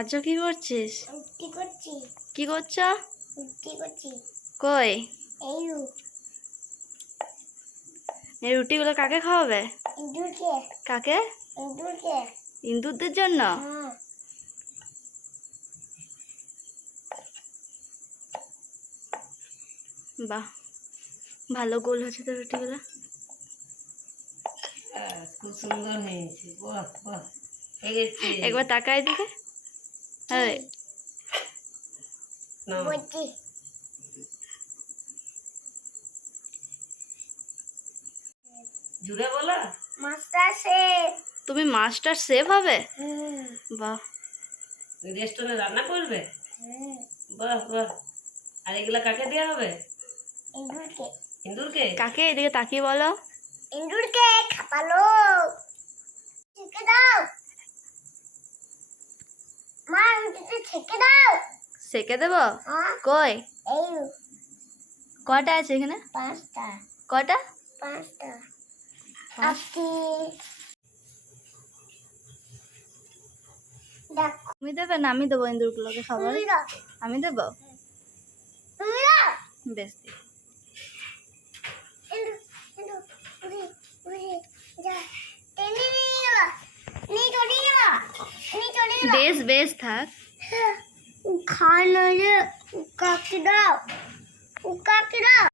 আজ কি করছিস? কি করছি? কি করছ? কি করছি? কই এই এই রুটিগুলো কাকে খাওয়াবে? ইঁদুরকে। কাকে? ইঁদুরকে। ইন্দুরদের জন্য? হ্যাঁ। বাহ, ভালো গোল হচ্ছে তো রুটিগুলো। খুব সুন্দর হয়েছে। বাহ বাহ, হয়ে গেছে। একবার তাকাই দিকে। হ্যাঁ নাও। বলছি জুড়ে বলো। Master chef. তুমি মাস্টার শেফ হবে? হুম। বাহ, রেস্টুরেন্টে রান্না করবে? হুম। বাহ বাহ। আর এগুলা কাকে দেওয়া হবে? ইঁদুরকে। ইন্দুরকে? কাকে? এদিকে তাকিয়ে বলো। ইঁদুরকে খাপালো। ছেঁকে দাও মা, ইঁদুরকে ছেঁকে দাও। সেকে দেবো? হ্যাঁ। কই এই কটা আছে এখানে? 5টা। কটা? 5টা। আপনি দেখো। তুমি দেবে না আমি দেবো ইন্দুরগুলোকে খাবার? তুমি দাও। আমি দেবো? তুমি দাও। বেশ, ইঁদুর ইঁদুর উড়ে উড়ে যা, টেনে নিয়ে গেল। নিয়ে চলে গেল। নিয়ে চলে গেল। বেশ বেশ থাক। খাওয়ানো যে কাকে দাও, কাকে দাও।